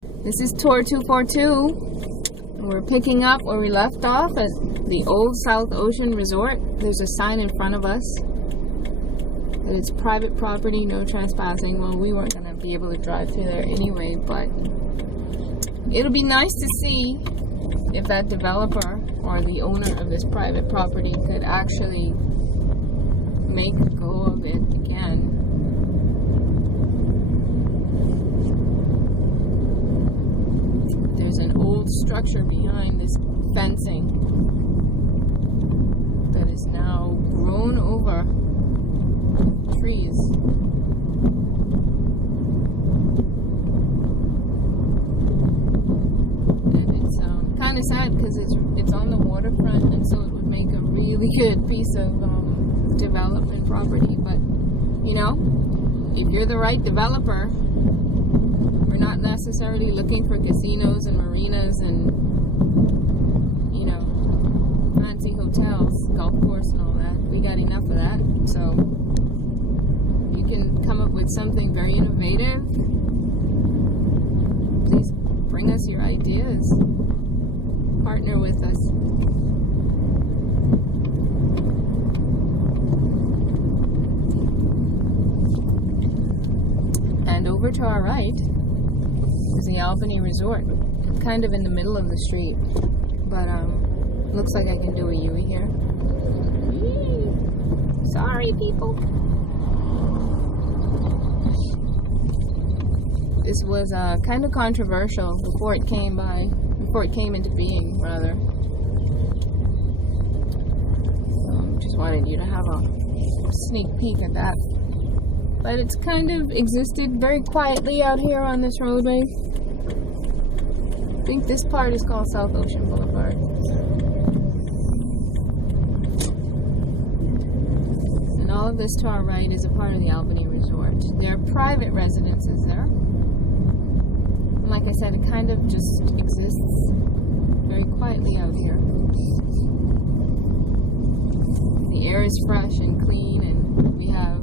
This is tour 242. We're picking up where we left off at the Old South Ocean Resort. There's a sign in front of us that it's private property, no trespassing. Well, we weren't going to be able to drive through there anyway, but it'll be nice to see if that developer or the owner of this private property could actually make a go of it again. There's an old structure behind this fencing that is now grown over trees. And it's kind of sad because it's on the waterfront, and so it would make a really good piece of development property. But you know, if you're the right developer, we're not necessarily looking for casinos and marinas and, you know, fancy hotels, golf course and all that. We got enough of that. So you can come up with something very innovative. Please bring us your ideas. Partner with us. And over to our right is the Albany Resort. It's kind of in the middle of the street, but looks like I can do a U-turn here. Whee! Sorry, people. This was kind of controversial before it came into being, rather. So just wanted you to have a sneak peek at that. But it's kind of existed very quietly out here on this roadway. I think this part is called South Ocean Boulevard. And all of this to our right is a part of the Albany Resort. There are private residences there. And like I said, it kind of just exists very quietly out here. The air is fresh and clean, and we have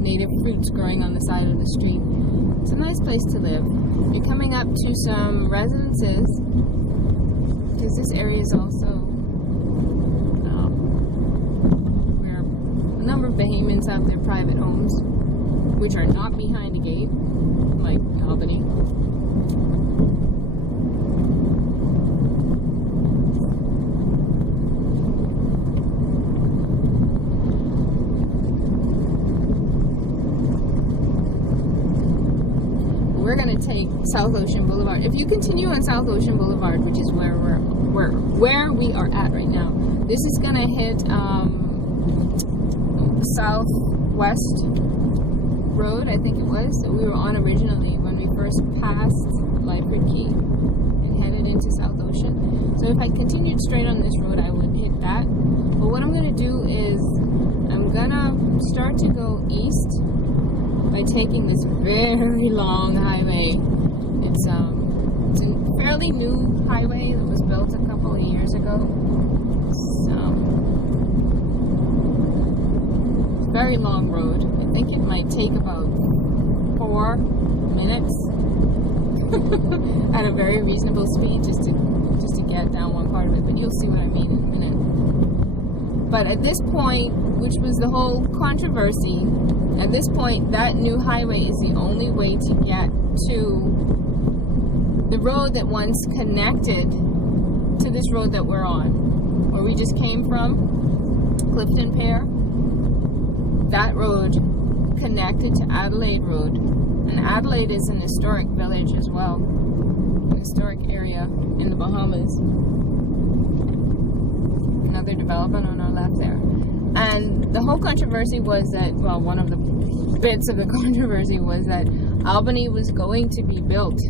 native fruits growing on the side of the street. It's a nice place to live. You're coming up to some residences, because this area is also where a number of Bahamians have their private homes, which are not behind a gate, like Albany. We're going to take South Ocean Boulevard. If you continue on South Ocean Boulevard, which is where we are at right now, this is going to hit Southwest Road, I think it was, that we were on originally when we first passed Lyford Key and headed into South Ocean. So if I continued straight on this road, I would hit that. But what I'm going to do is I'm going to start to go east by taking this very long highway. It's a fairly new highway that was built a couple of years ago. So, it's a very long road. I think it might take about 4 minutes at a very reasonable speed just to get down one part of it. But you'll see what I mean in a minute. But at this point, which was the whole controversy, at this point, that new highway is the only way to get to the road that once connected to this road that we're on, where we just came from, Clifton Pier. That road connected to Adelaide Road, and Adelaide is an historic village as well, an historic area in the Bahamas. Another development on our left there. And the whole controversy was that, well, one of the bits of the controversy was that Albany was going to be built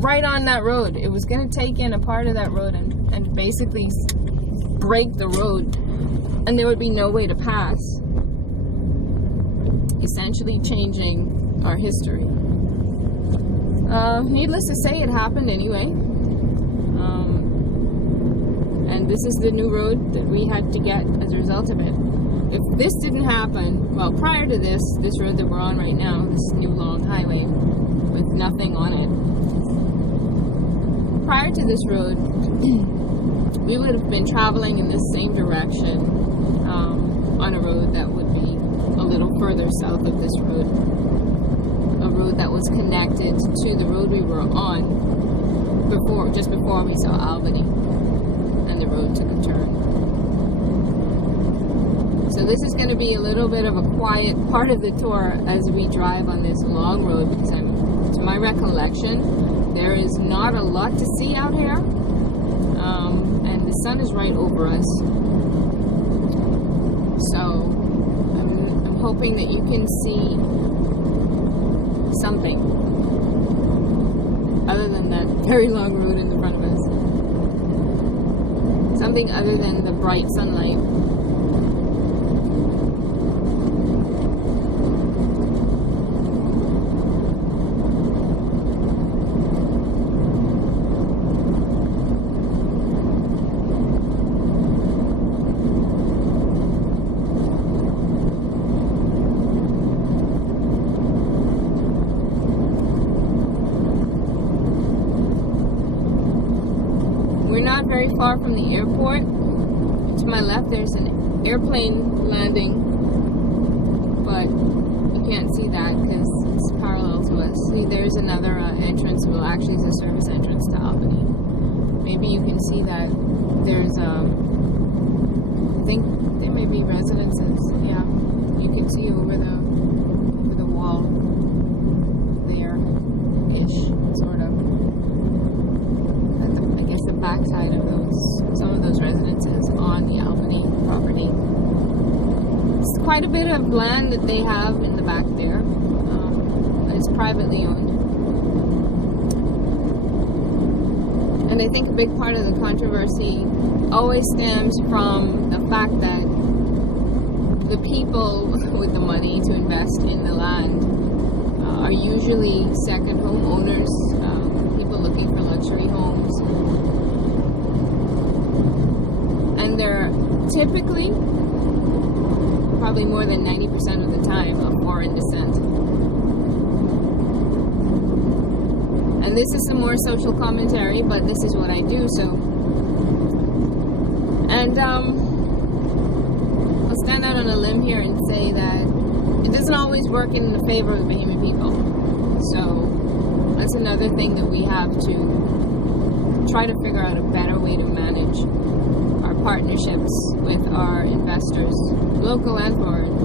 right on that road. It was going to take in a part of that road and basically break the road, and there would be no way to pass, essentially changing our history. Needless to say, it happened anyway. And this is the new road that we had to get as a result of it. If this didn't happen, well, prior to this road that we're on right now, this new long highway, prior to this road, we would have been traveling in this same direction on a road that would be a little further south of this road. A road that was connected to the road we were on just before we saw Albany, and the road took a turn. So this is going to be a little bit of a quiet part of the tour as we drive on this long road, because to my recollection, there is not a lot to see out here, and the sun is right over us. So I'm hoping that you can see something other than that very long road in the front of us. Something other than the bright sunlight. Very far from the airport. To my left there's an airplane landing, but you can't see that because it's parallel to us. See, there's another entrance. Well, actually it's a service entrance to Albany. Maybe you can see that there's I think there may be residences. Yeah, you can see over the wall there-ish, sort of. The backside of some of those residences on the Albany property. It's quite a bit of land that they have in the back there. It's privately owned. And I think a big part of the controversy always stems from the fact that the people with the money to invest in the land are usually second home owners, people looking for luxury homes. And they're typically, probably more than 90% of the time, of foreign descent. And this is some more social commentary, but this is what I do, so. And I'll stand out on a limb here and say that it doesn't always work in the favor of the Bahamian people. So that's another thing that we have to try to figure out a better way to manage our partnerships with our investors, local and foreign.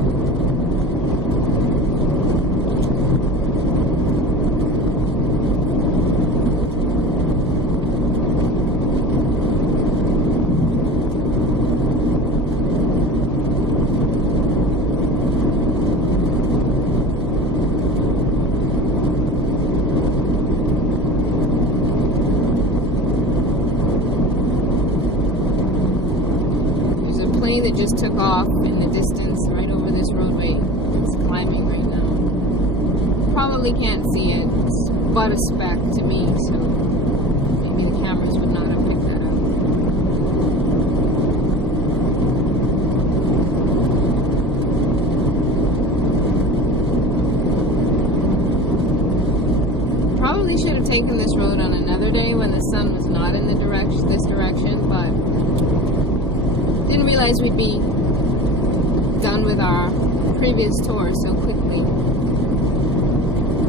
That just took off in the distance right over this roadway. It's climbing right now. Probably can't see it. It's but a speck to me, so maybe the cameras would not have picked that up. Probably should have taken this road on another day when the sun was not in this direction, but didn't realize we'd be done with our previous tour so quickly.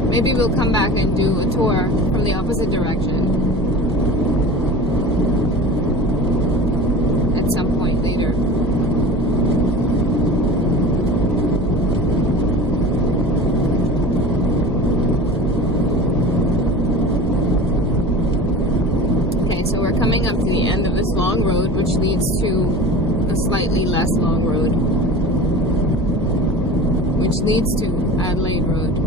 Maybe we'll come back and do a tour from the opposite direction at some point later. Okay, so we're coming up to the end of this long road, which leads to a slightly less long road, which leads to Adelaide Road.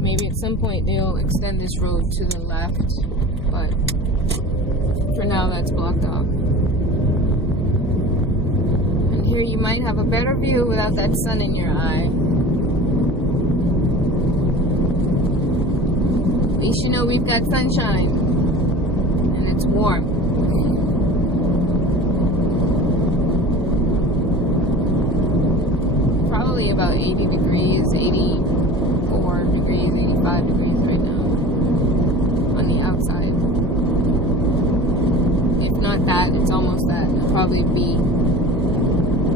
Maybe at some point they'll extend this road to the left, but for now that's blocked off. And here you might have a better view without that sun in your eye. At least you know we've got sunshine, and it's warm. Probably a about 80 degrees, 84 degrees, 85 degrees right now on the outside. If not that, it's almost that. It'll probably be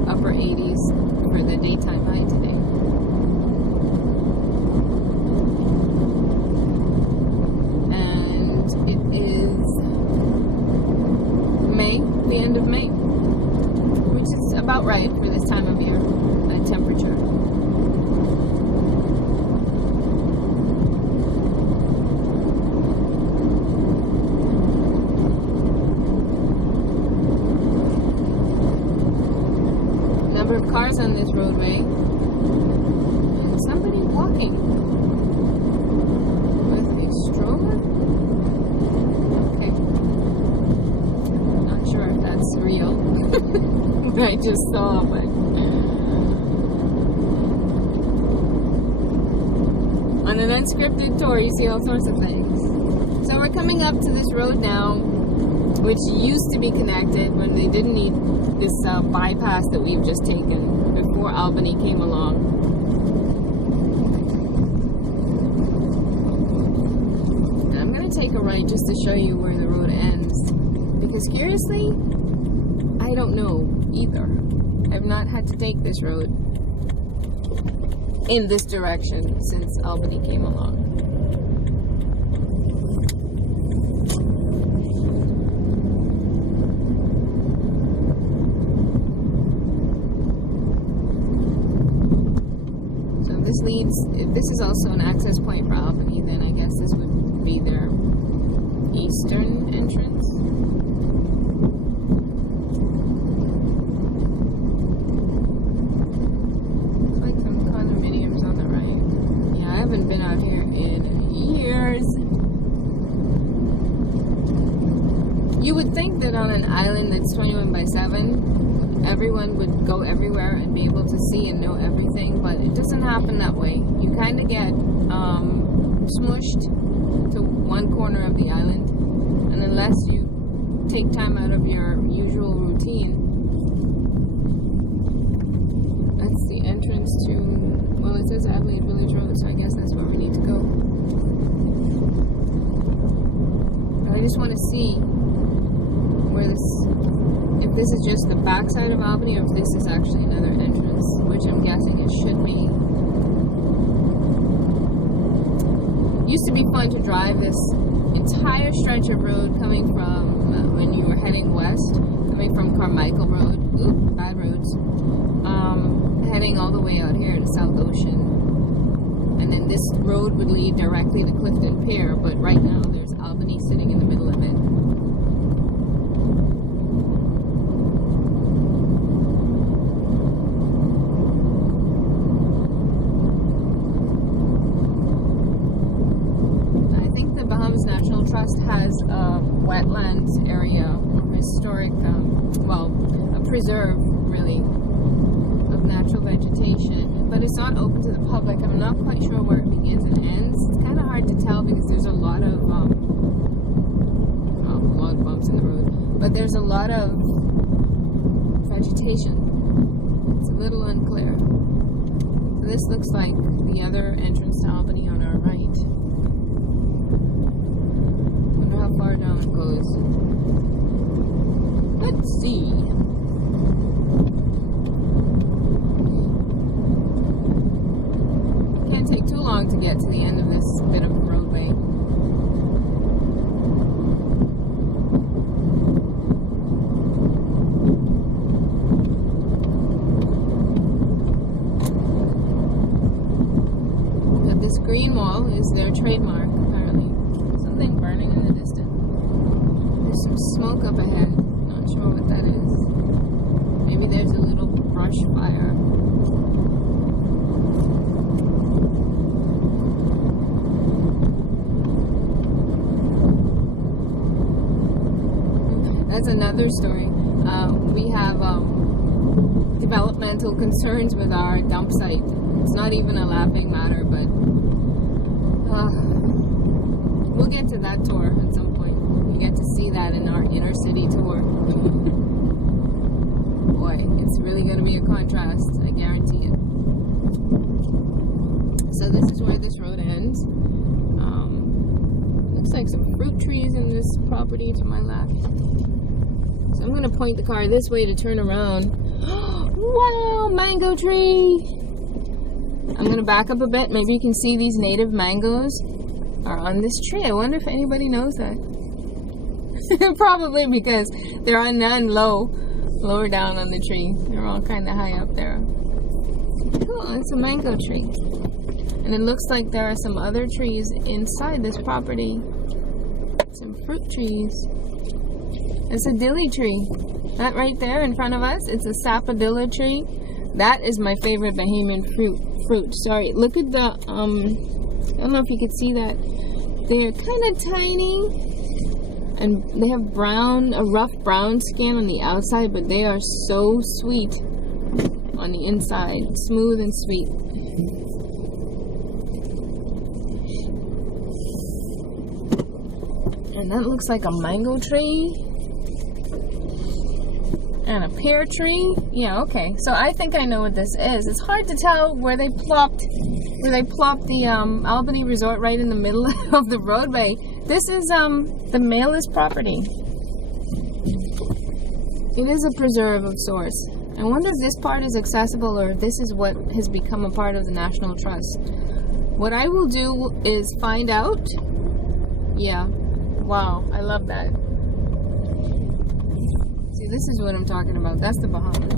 upper 80s for the daytime high today. And it is May, the end of May, which is about right for this time of year, temperature. Number of cars on this roadway, and somebody walking with a stroller. Okay, not sure if that's real. I just saw, but on an unscripted tour, you see all sorts of things. So we're coming up to this road now, which used to be connected when they didn't need this bypass that we've just taken before Albany came along. And I'm going to take a right just to show you where the road ends, because curiously, I don't know either. I've not had to take this road in this direction since Albany came along. So this leads, if this is also an access point for Albany, then I guess this would be their eastern entrance. Been out here in years. You would think that on an island that's 21/7, everyone would go everywhere and be able to see and know everything, but it doesn't happen that way. You kind of get smushed to one corner of the island, and unless you take time out of your usual routine, that's the entrance to, well, it says Adelaide Village Road, so I guess that's where we need to go. But I just want to see where this, if this is just the backside of Albany or if this is actually another entrance, which I'm guessing it should be. It used to be fun to drive this entire stretch of road coming from, when you were heading west, coming from Carmichael Road, bad roads, heading all the way out here to South Ocean. And then this road would lead directly to Clifton Pier, but right now there's Albany sitting in the middle of it. I think the Bahamas National Trust has a wetlands area, a historic, a preserve, really, of natural vegetation, but it's not open to the public. I'm not quite sure where it begins and ends. It's kind of hard to tell because there's a lot of log bumps in the road, but there's a lot of vegetation. It's a little unclear. So this looks like the other entrance to Albany on our right. Wonder how far down it goes. Let's see. Take too long to get to the end of this bit of roadway. But this green wall is their trademark, apparently. Something burning in the distance. There's some smoke up ahead. Not sure what that is. Maybe there's a little brush fire. That's another story. We have developmental concerns with our dump site. It's not even a laughing matter, but we'll get to that tour at some point. We get to see that in our inner city tour. Boy, it's really going to be a contrast, I guarantee it. So this is where this road ends. Looks like some fruit trees in this property to my left. So I'm going to point the car this way to turn around. Wow, mango tree! I'm going to back up a bit. Maybe you can see these native mangoes are on this tree. I wonder if anybody knows that. Probably because they're on none lower down on the tree. They're all kind of high up there. Cool, it's a mango tree. And it looks like there are some other trees inside this property. Some fruit trees. It's a dilly tree. That right there in front of us, it's a sapodilla tree. That is my favorite Bahamian fruit. Sorry, look at the, I don't know if you could see that. They're kind of tiny. And they have a rough brown skin on the outside, but they are so sweet on the inside. Smooth and sweet. And that looks like a mango tree. And a pear tree. Yeah, okay. So I think I know what this is. It's hard to tell where they plopped the Albany resort right in the middle of the roadway. This is the Malus property. It is a preserve of sorts. I wonder if this part is accessible or if this is what has become a part of the National Trust. What I will do is find out. Yeah. Wow, I love that. See, this is what I'm talking about. That's the Bahamas.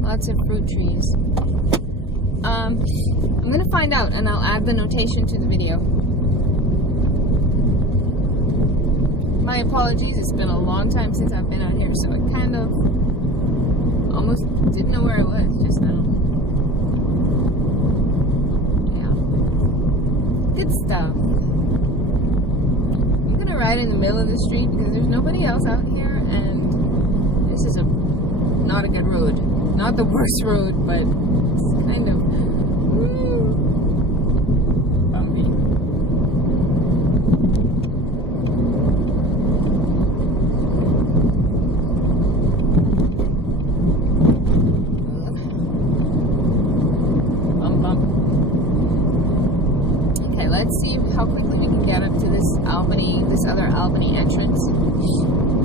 Lots of fruit trees. I'm going to find out and I'll add the notation to the video. My apologies, it's been a long time since I've been out here, so I kind of almost didn't know where I was just now. Yeah. Good stuff. I'm going to ride in the middle of the street because there's nobody else out here, and this is not a good road. Not the worst road, but it's kind of bumpy. Bump, bump. Okay, let's see how quickly we can get up to this other Albany entrance.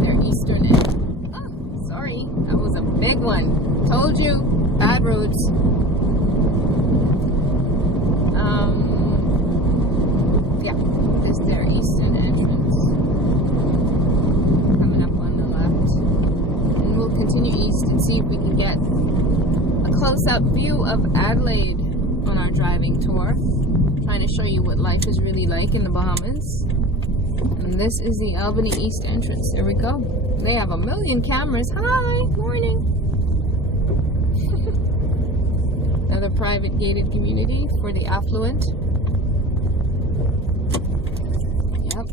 Their eastern end. Oh, sorry, that was a big one. Told you, bad roads. Yeah, this is their eastern entrance. Coming up on the left. And we'll continue east and see if we can get a close-up view of Adelaide on our driving tour. Trying to show you what life is really like in the Bahamas. And this is the Albany East entrance. There we go. They have a million cameras. Hi, morning. Another private gated community for the affluent. Yep.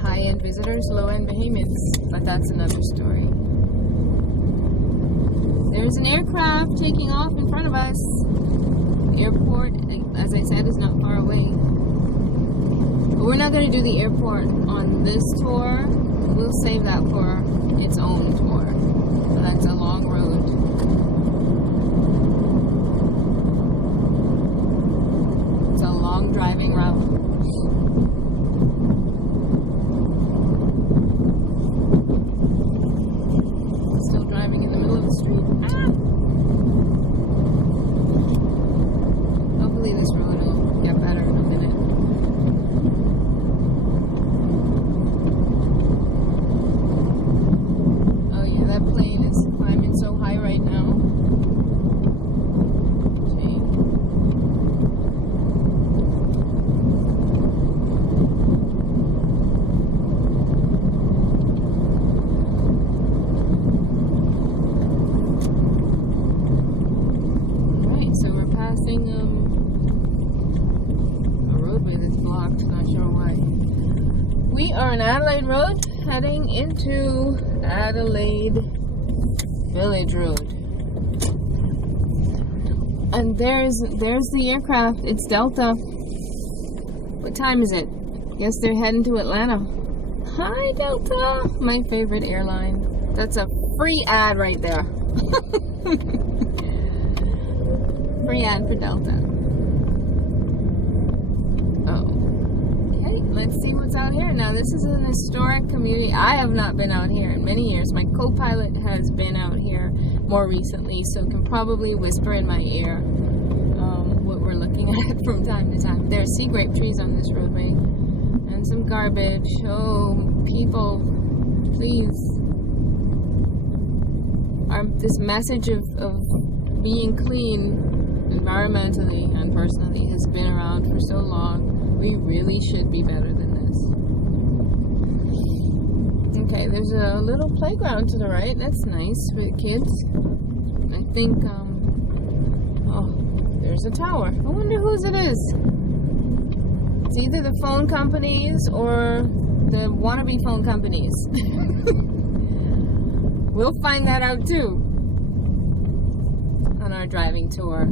High-end visitors, low-end Bahamians. But that's another story. There's an aircraft taking off in front of us. The airport, as I said, is not far away. But we're not going to do the airport on this tour. We'll save that for its own tour. That's a long road. It's a long driving route. Still driving in the middle of the street. Ah! Hopefully this road will get better in a minute. Oh yeah, that plane is climbing so high right now. Gee. Alright, so we're passing a roadway that's blocked, not sure why. We are on Adelaide Road heading into Adelaide Village Road. And there's the aircraft. It's Delta. What time is it? Guess they're heading to Atlanta. Hi, Delta! My favorite airline. That's a free ad right there. Free ad for Delta. Let's see what's out here. Now, this is an historic community. I have not been out here in many years. My co-pilot has been out here more recently, so can probably whisper in my ear what we're looking at from time to time. There are sea grape trees on this roadway and some garbage. Oh, people, please. This message of being clean environmentally and personally has been around for so long. We really should be better than this. Okay, there's a little playground to the right. That's nice for the kids. I think, oh, there's a tower. I wonder whose it is. It's either the phone companies or the wannabe phone companies. We'll find that out too on our driving tour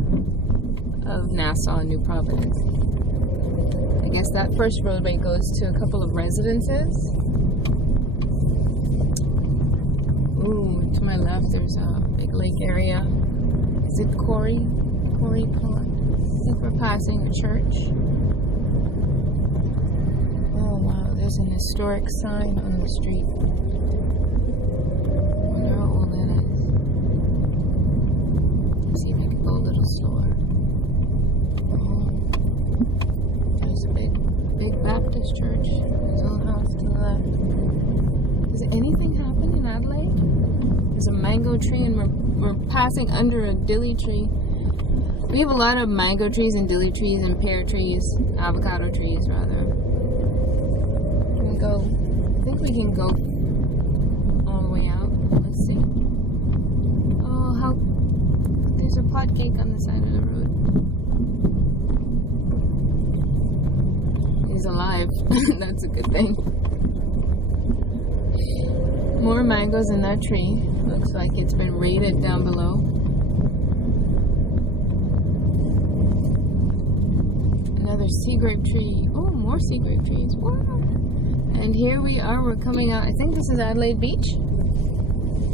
of Nassau and New Providence. I guess that first roadway goes to a couple of residences. Ooh, to my left there's a big lake area. Is it Quarry Pond? I think we're passing a church. Oh wow, there's an historic sign on the street. I wonder how old that is. Let's see if I can go a little slower. Big Baptist church. There's a little house to the left. Does anything happen in Adelaide? There's a mango tree and we're passing under a dilly tree. We have a lot of mango trees and dilly trees and pear trees, avocado trees rather. I think we can go all the way out. Let's see. Oh, there's a pot cake on the side of the road. He's alive. That's a good thing. More mangoes in that tree. Looks like it's been raided down below. Another sea grape tree. Oh, more sea grape trees. Wow. And here we are. We're coming out. I think this is Adelaide Beach.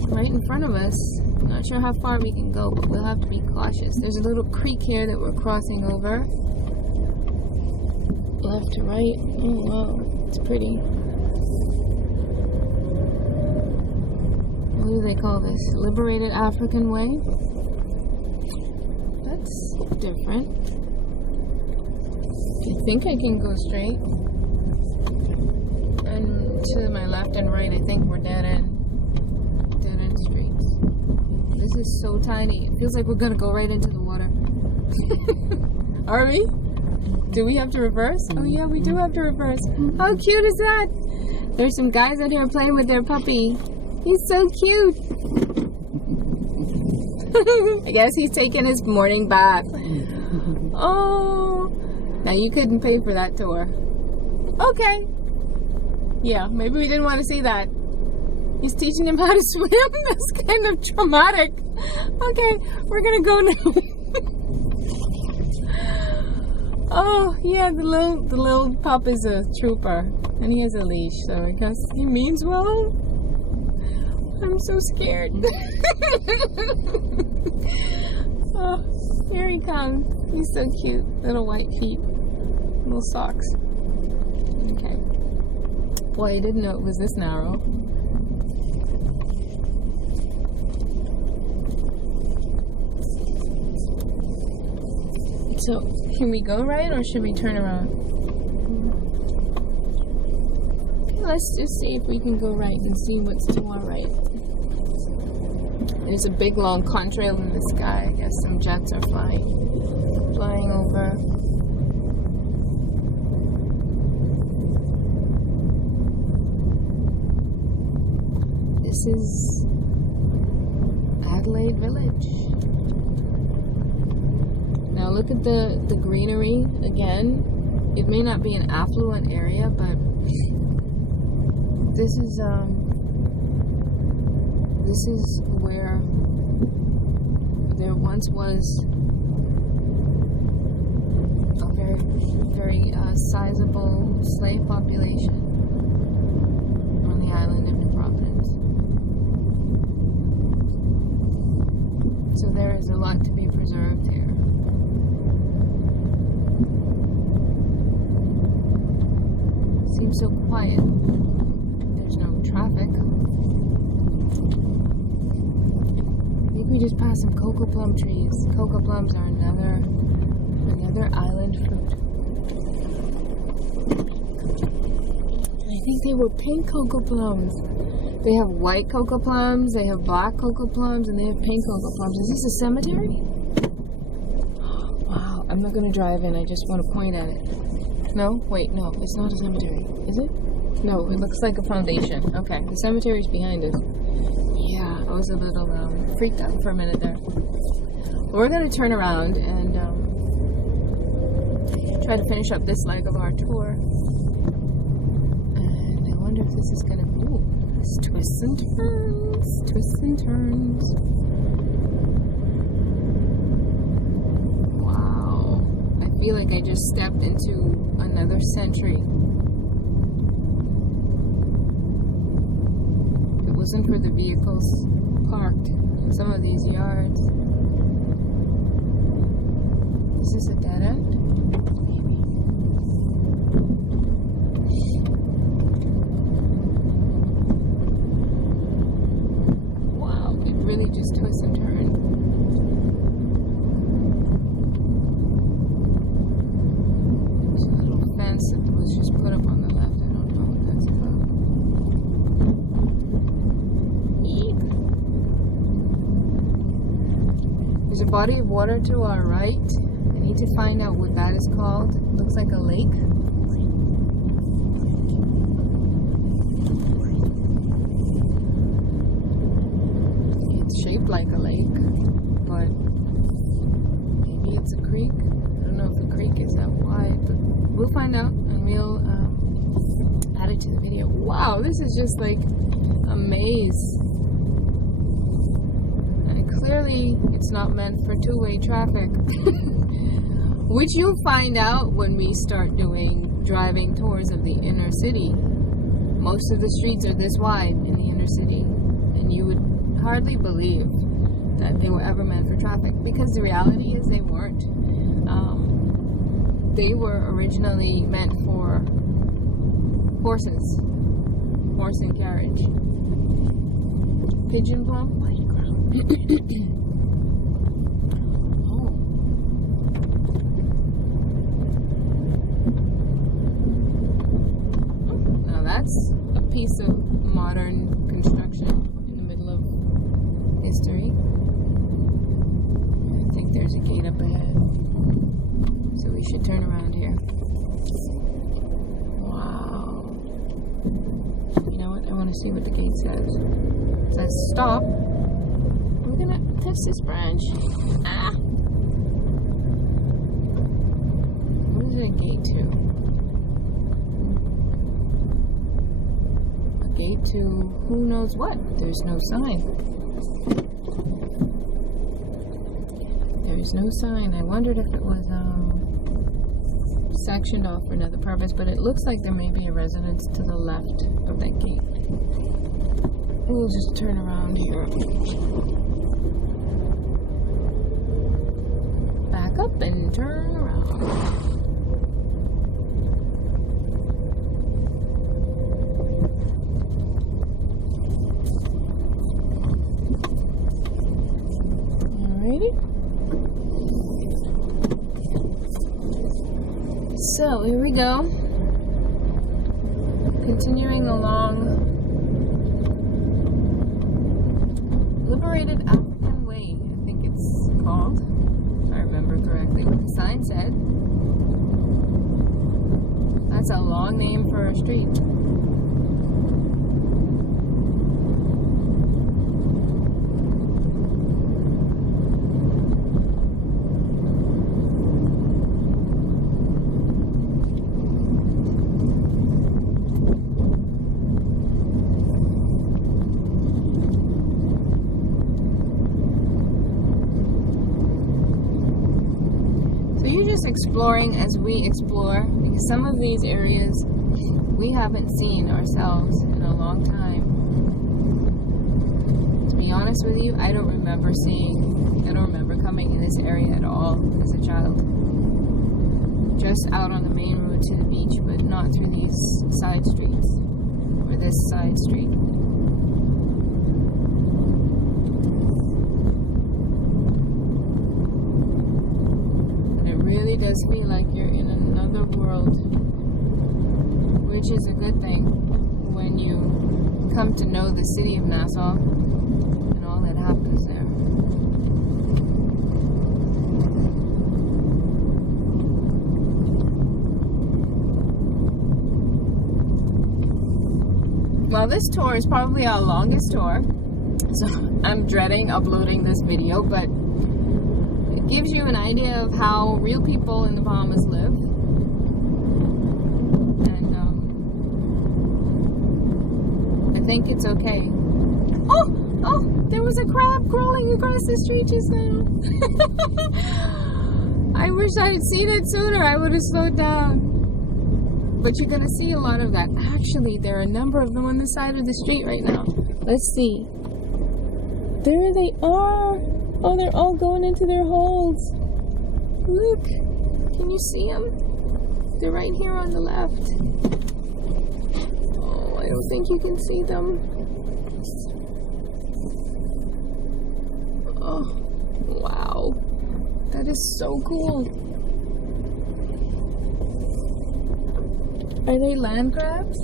Right in front of us. Not sure how far we can go, but we'll have to be cautious. There's a little creek here that we're crossing over. Left to right. Oh wow, it's pretty. What do they call this? Liberated African Way? That's different. I think I can go straight. And to my left and right, I think we're dead end streets. This is so tiny. It feels like we're gonna go right into the water. Are we? Do we have to reverse? Oh yeah, we do have to reverse. How cute is that? There's some guys out here playing with their puppy. He's so cute. I guess he's taking his morning bath. Oh. Now you couldn't pay for that tour. Okay. Yeah, maybe we didn't want to see that. He's teaching him how to swim? That's kind of traumatic. Okay, we're gonna go now. Oh, yeah, the little pup is a trooper, and he has a leash, so I guess he means well. I'm so scared. Oh, here he comes. He's so cute. Little white feet. Little socks. Okay. Boy, I didn't know it was this narrow. So, can we go right or should we turn around? Okay, let's just see if we can go right and see what's to our right. There's a big long contrail in the sky. I guess some jets are flying over. This is Adelaide Village. Now look at the greenery again. It may not be an affluent area, but this is where there once was a very sizable slave population on the island of New Providence. quiet. There's no traffic. I think we just passed some cocoa plum trees. Cocoa plums are another island fruit. I think they were pink cocoa plums. They have white cocoa plums, they have black cocoa plums, and they have pink cocoa plums. Is this a cemetery? Wow, I'm not going to drive in. I just want to point at it. No? Wait, no. It's not a cemetery. Is it? No, it looks like a foundation. Okay, the cemetery's behind us. Yeah, I was a little freaked out for a minute there. We're going to turn around and try to finish up this leg of our tour. And I wonder if this is going to... Ooh, it's twists and turns. Twists and turns. Wow. I feel like I just stepped into another century. If it wasn't for the vehicles parked in some of these yards. Is this a dead end? Wow, it really just twists and turns. There's a little fence that was just put up on the left. I don't know what that's about. Eek. There's a body of water to our right. I need to find out what that is called. It looks like a lake. It's shaped like a lake, but maybe it's a creek. I don't know if a creek is that wide, but we'll find out and we'll add it to the video. Wow, this is just like a maze. And clearly it's not meant for two-way traffic. Which you'll find out when we start doing driving tours of the inner city. Most of the streets are this wide in the inner city, and you would hardly believe that they were ever meant for traffic, because the reality is they weren't. They were originally meant for horses, horse and carriage. Pigeon plum? That's a piece of modern construction in the middle of history. I think there's a gate up ahead, so we should turn around here. Wow. You know what? I want to see what the gate says. It says stop. We're gonna test this branch. Ah! What is it a gate to? Gate to who knows what. There's no sign. There's no sign. I wondered if it was sectioned off for another purpose, but it looks like there may be a residence to the left of that gate. We'll just turn around here. Back up and turn around. So here we go, continuing along Liberated African Way, I think it's called, if I remember correctly what the sign said. That's a long name for a street. Exploring as we explore, because some of these areas we haven't seen ourselves in a long time. To be honest with you, I don't remember coming in this area at all as a child. Just out on the main road to the beach, but not through these side streets. this side street. And it really does feel like you're in another world, which is a good thing when you come to know the city of Nassau and all that happens there. Well, this tour is probably our longest tour, so I'm dreading uploading this video, but it gives you an idea of how real people in the Bahamas live. And I think it's okay. Oh, there was a crab crawling across the street just now. I wish I had seen it sooner. I would have slowed down. But you're going to see a lot of that. Actually, there are a number of them on the side of the street right now. Let's see. There they are. Oh, they're all going into their holes. Look. Can you see them? They're right here on the left. Oh, I don't think you can see them. Oh, wow. That is so cool. Are they land crabs?